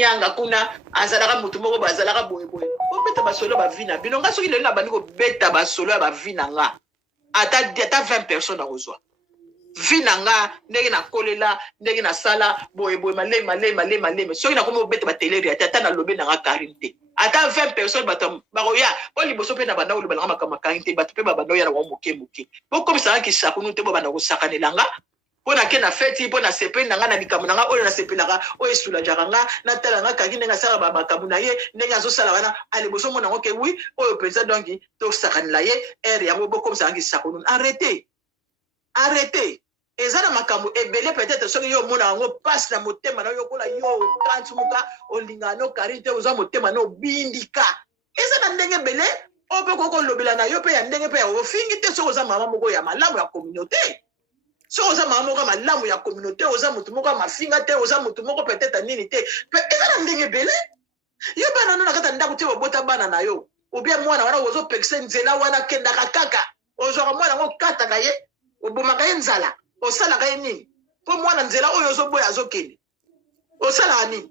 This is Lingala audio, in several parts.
nyanga kuna azalaka mutu moko bazalaka boye boye obeta basolo ba vina bino nga soki lelo na bandi ko beta basolo ba vina nga ata 20 personnes ozwa vina nga ndenge na kolela ndenge na sala boye boye malema soki na komo beta ba teleri ata na lobe na nga karinte ata 20 personnes bato baroya o liboso pe na banda o libala makama karinte bato pe babanda ya na wa moke bo comme ça ki sakunu te bo banda ko sakanelanga pona ke na feti pona sepe na nga na likamu na nga oyo na sepe na nga oyo sula jaranga na tala nga kaki ndenga sala ba makamu na ye ndenga zo sala wana ale boso mona ngoke oui oyo penza donc to sakanela ye ere yango bo comme ça ki sakunu arrêtez ezana makambo ebele peut-être soki yo mona ngo passe na motema na yo kola yo kantu muka olingano karite uza motema no bindika ezana ndenge bele ope koko lobela na yo pe ya ndenge pe ya ofingi te soki uza mama moko ya malamu ya communauté soki uza mama moko malamu ya communauté uza mutu moko mafinga te uza mutu moko peut-être nini te pe ezana ndenge bele yo bana no na kata ndako te obota bana na yo ou bien mwana wana ozo pekse nzela wana kenda kaka ozo mwana ngo kata ka ye obomaka ye nzala osala ka ye nini po mwana nzela oyo ozo boya azokende osala nini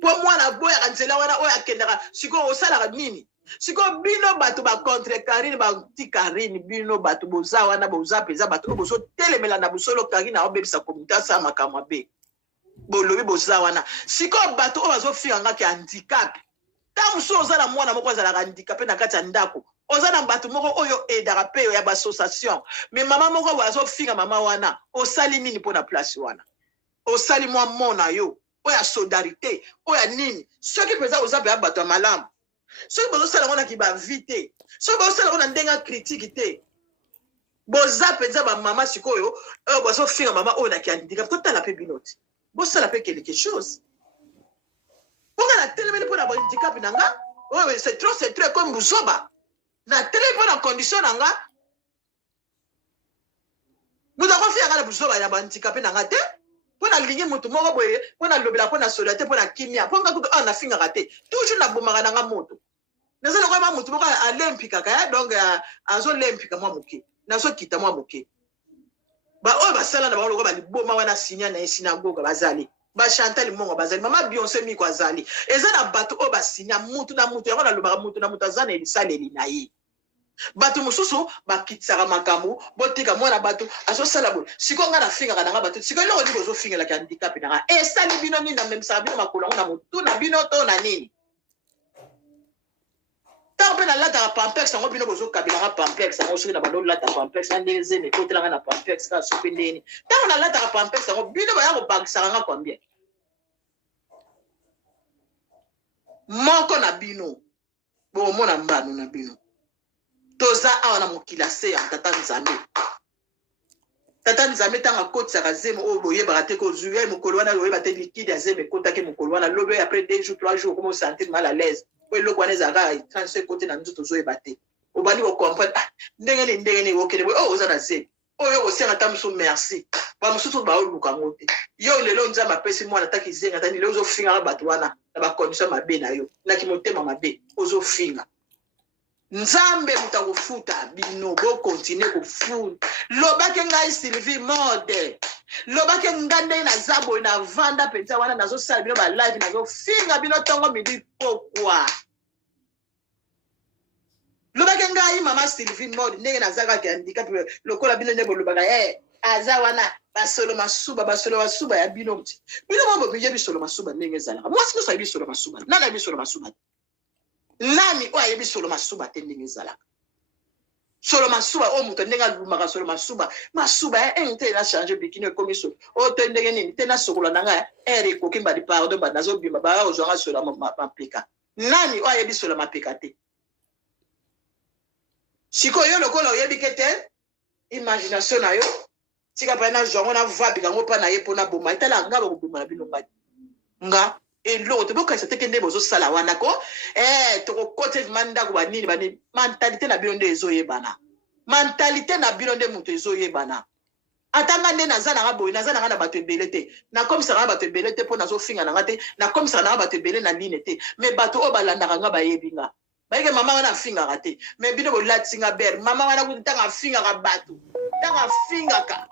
po mwana boya ka nzela wana oyo akendaka siko osala ka nini siko bino bato ba contre Karine ba ti Karine bino bato boza wana boza peza bato bozo telemela na busolo Karine obebisa communauté sa makamwa be bolobi boza wana siko bato o bazofinga ngaki handicap ta muso ozala mwana moko azala handicapé na kati ya ndako ozana bato moko oyo edaka pe ya association mais mama moko bazofinga mama wana osali nini pona place wana osali mwa mona yo oya solidarité oya nini soki peza ozape ya bato ya malamu soki bozosala ngona ki bavite soki bozosala ngona ndenga critique te boza peza bamama sikoyo oyo bazofinga mama oyo na kiandika totala pe binoti bosala pe quelque chose ponga na telemeli mpona handicap na nga oyo c'est très comme buzoba na tele mpona condition na nga buza kofiya nga na buzoba ya handicapé na nga te mpona lingi motu moko boye mpona lobela mpona solidarité mpona kimia mpo nga kutu awa nafingaka te toujours nabomaka na nga moto naza lokola mwa motu moko alempikaka ya donc azolempika mwa moke nazokita mwa moke baoyo basala na bango lokola baliboma wana sinya na ye sinagoga bazali bachantali mongo bazali mama Beyoncé miko azali eza na bato oyo basinya mutu na mutu yango nalobaka mutu na mutu aza na elisaleli na ye bato mosusu bakitisaka makambo botika mwana bato azosala boye sikoyo nga nafingaka nanga bato sikoyo eloko nini bozofingelaka handicap nanga esali bino nini namemisaka bino makolo yango na motu na bino to na nini ntango mpe nalataka pampex yango bino bozokabelanga pampex yango soki na bando olata pampex na ndenge zeme ekotelanga na pampex kaka soki ndeni ntango nalataka pampex yango bino baya kobangisaka nga combien moko na bino bomona mbano na bino toza awa na mokila se ya tata nzambe ntango akotisaka zeme oyo boyebaka te kozwi ye mokolo wana oyeba te likide ya zeme ekotaki mokolo wana lobe après 2 jours 3 jours komo sentir mal à l'aise po eloko wana ezalaka transfer kote na nzoto ozoyeba te obandi kocomprendre ndenge nini okende boye oyo oza na zeme oyo osenga ta mosusu merci bamosusu baoluka ngo te yo lelo nzambe apesi mwana taki zenga tani lelo ozofingaka bato wana na bacondition mabe na yo naki motema mabe ozofinga nzambe muta kufuta bino bo continue kufuta lobake ngai Sylvie mode lobake ngande na zabo na vanda penza wana nazo sala bino ba live na yo finga bino tongo midi pourquoi lobake ngai mama Sylvie mode ndenge na zaka ke handicap lokola bino ndebo lobaka aza wana basolo masuba ya bino mti bino mambo bije bisolo masuba ndenge zalaka mwasi no sabi bisolo masuba nana bisolo masuba nani oyo ayebi solo masuba te ndenge ezalaka solo masuba oyo moto ndenge alumaka solo masuba ya te na change bikini ekomi solo oyo te ndenge nini te na sokola na ngai ere ekoki mbadi pardon mbadi nazobima baya ozwanga solo mapeka nani oyo ayebi solo mapeka te sikoyo yo lokola oyebi ke te imagination na yo tika pa na zongo na vabika ngo pa na ye pona boma itala nga bakoboma na bino nga eloko te bokayisa te kende bozosala wana ko tokokote manda ko banini bani mentalité na bino nde ezoyebana mentalité na bino nde moto ezoyebana atanga nde naza nanga boye naza nanga na bato ebele te nakomisaka na bato ebele te mpo nazofinga nanga te nakomisaka nanga bato ebele na line te me bato oyo balandaka nga bayebi nga bayeke mama wana afingaka te me bino bolatinga bere mama wana kuti ntango afingaka bato ntango afingaka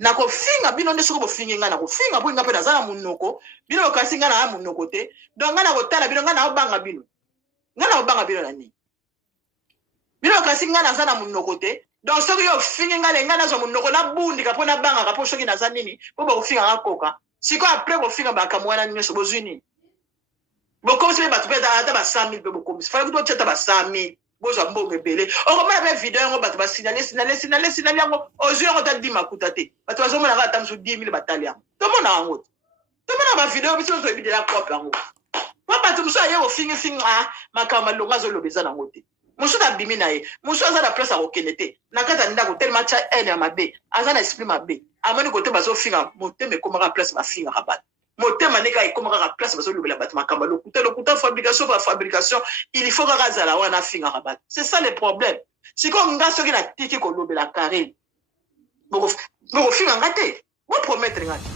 na ko finga bino nde soko bo finga ngana ko finga po ngape nazana munoko bino kasi ngana ha munoko te donc ngana ko tala bino ngana obanga bino nani bino kasi ngana nazana munoko te donc soko yo finga ngana zo munoko na bundi ka pona banga ka po soki nazana nini po ba ko finga ngakoka siko après ko finga ba kamwana nyoso bozuni bo comme si ba tupeza ata ba 100,000 pe bo comme si fala ko tsheta ba 100,000 bozo mbongo ebele okomona be video yango bato basinale yango ozwi yango ta di makuta te bato bazomona kaka ata mosu 10,000 batali yango tomona yango tomona bavideo biso ozo ebidela kope yango po bato mosu aye ofingifinga makambo alongo azoloba eza nango te mosu abimi na ye mosu aza na place akokende te na kati ya ndako telema tya ene ya mabe aza na esprit mabe amoni kote bazofinga motema ekomaka place bafingaka bato motema neka ekomaka ka place bazolobela bato makambo lokuta fabrication il faut kaka azala wana afingaka bato c'est ça le problème sikoyo nga soki natiki kolobela Karine bokofinga nga te bopromettre nga te